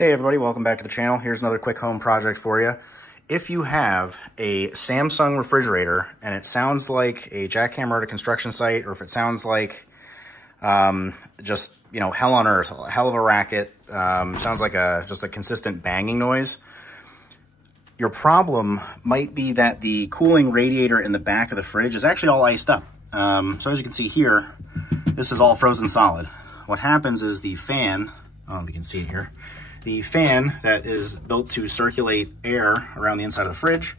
Hey everybody, welcome back to the channel. Here's another quick home project for you. If you have a Samsung refrigerator and it sounds like a jackhammer at a construction site, or if it sounds like just, hell on earth, a hell of a racket, sounds like just a consistent banging noise, your problem might be that the cooling radiator in the back of the fridge is actually all iced up. So as you can see here, this is all frozen solid. What happens is the fan, I don't know if you can see it here, the fan that is built to circulate air around the inside of the fridge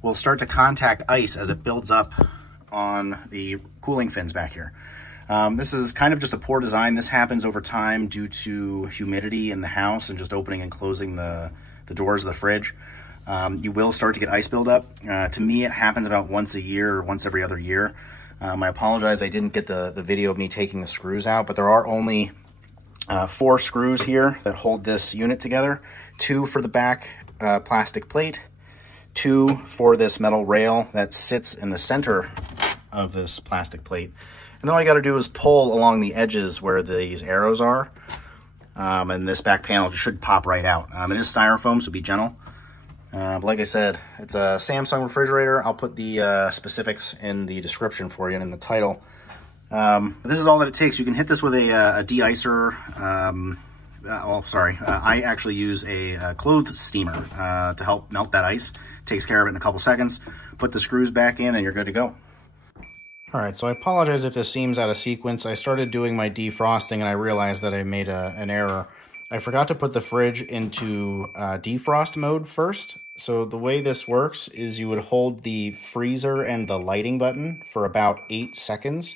will start to contact ice as it builds up on the cooling fins back here. This is kind of just a poor design. This happens over time due to humidity in the house and just opening and closing the doors of the fridge. You will start to get ice buildup. To me, it happens about once a year or once every other year. I apologize, I didn't get the video of me taking the screws out, but there are only 4 screws here that hold this unit together. 2 for the back plastic plate, 2 for this metal rail that sits in the center of this plastic plate. And then all you got to do is pull along the edges where these arrows are, and this back panel should pop right out. It is styrofoam, so be gentle. But like I said, it's a Samsung refrigerator. I'll put the specifics in the description for you and in the title. This is all that it takes. You can hit this with a de-icer. I actually use a clothes steamer to help melt that ice. Takes care of it in a couple seconds. Put the screws back in and you're good to go. All right, so I apologize if this seems out of sequence. I started doing my defrosting and I realized that I made an error. I forgot to put the fridge into defrost mode first. So the way this works is you would hold the freezer and the lighting button for about 8 seconds.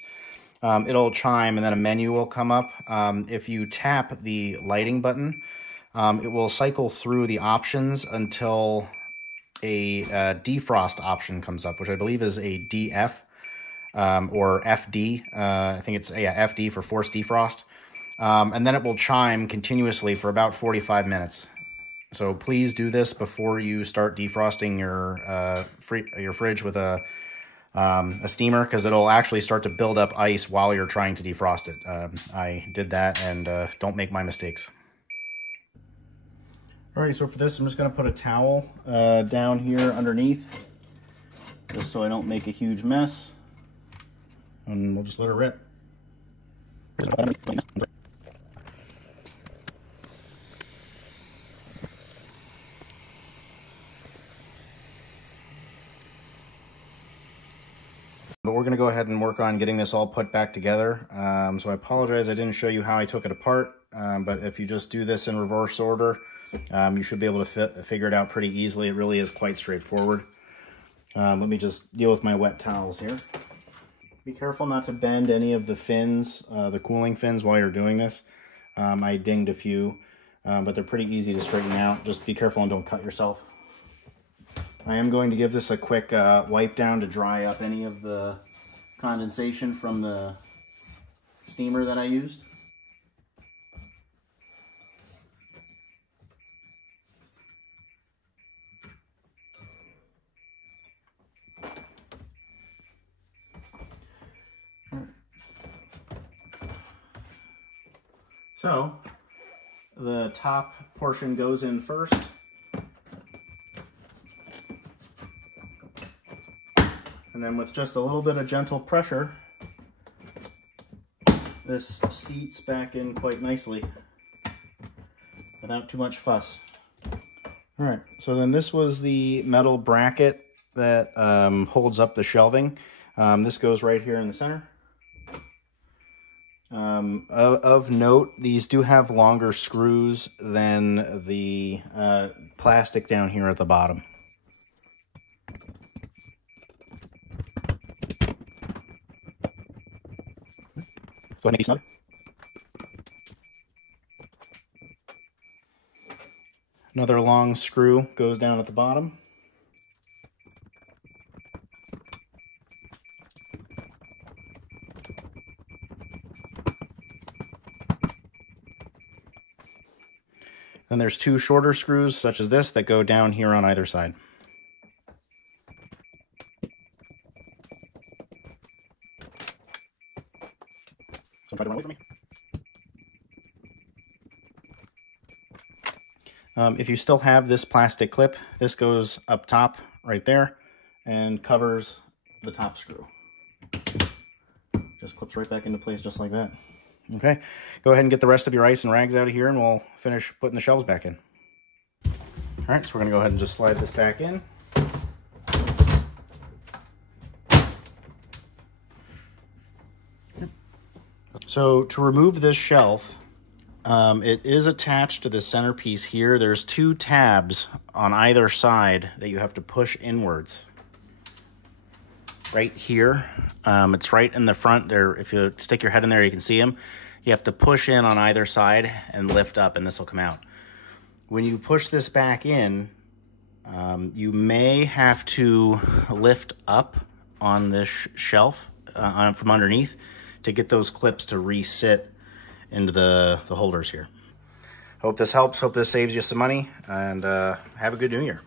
It'll chime and then a menu will come up. If you tap the lighting button, it will cycle through the options until a defrost option comes up, which I believe is a DF or FD. I think it's FD for forced defrost. And then it will chime continuously for about 45 minutes. So please do this before you start defrosting your fridge with a steamer, because it'll actually start to build up ice while you're trying to defrost it. I did that, and don't make my mistakes. All right, so for this, I'm just going to put a towel down here underneath, just so I don't make a huge mess, and we'll just let it rip. But we're going to go ahead and work on getting this all put back together. So I apologize I didn't show you how I took it apart, but if you just do this in reverse order, you should be able to figure it out pretty easily. It really is quite straightforward. Let me just deal with my wet towels here. Be careful not to bend any of the fins, the cooling fins, while you're doing this. I dinged a few, but they're pretty easy to straighten out. Just be careful and don't cut yourself. I am going to give this a quick wipe down to dry up any of the condensation from the steamer that I used. So the top portion goes in first. And then with just a little bit of gentle pressure, this seats back in quite nicely without too much fuss. All right, so then this was the metal bracket that holds up the shelving. This goes right here in the center. Of note, these do have longer screws than the plastic down here at the bottom. Go ahead and make these snug. Another long screw goes down at the bottom. Then there's 2 shorter screws, such as this, that go down here on either side. So try to run away from me. If you still have this plastic clip, this goes up top right there and covers the top screw. Just clips right back into place just like that. Okay, go ahead and get the rest of your ice and rags out of here and we'll finish putting the shelves back in. All right, so we're gonna go ahead and just slide this back in. So to remove this shelf, it is attached to the centerpiece here. There's 2 tabs on either side that you have to push inwards. Right here, it's right in the front there. If you stick your head in there, you can see them. You have to push in on either side and lift up, and this will come out. When you push this back in, you may have to lift up on this shelf from underneath to get those clips to resit into the holders here. Hope this helps. Hope this saves you some money, and have a good new year.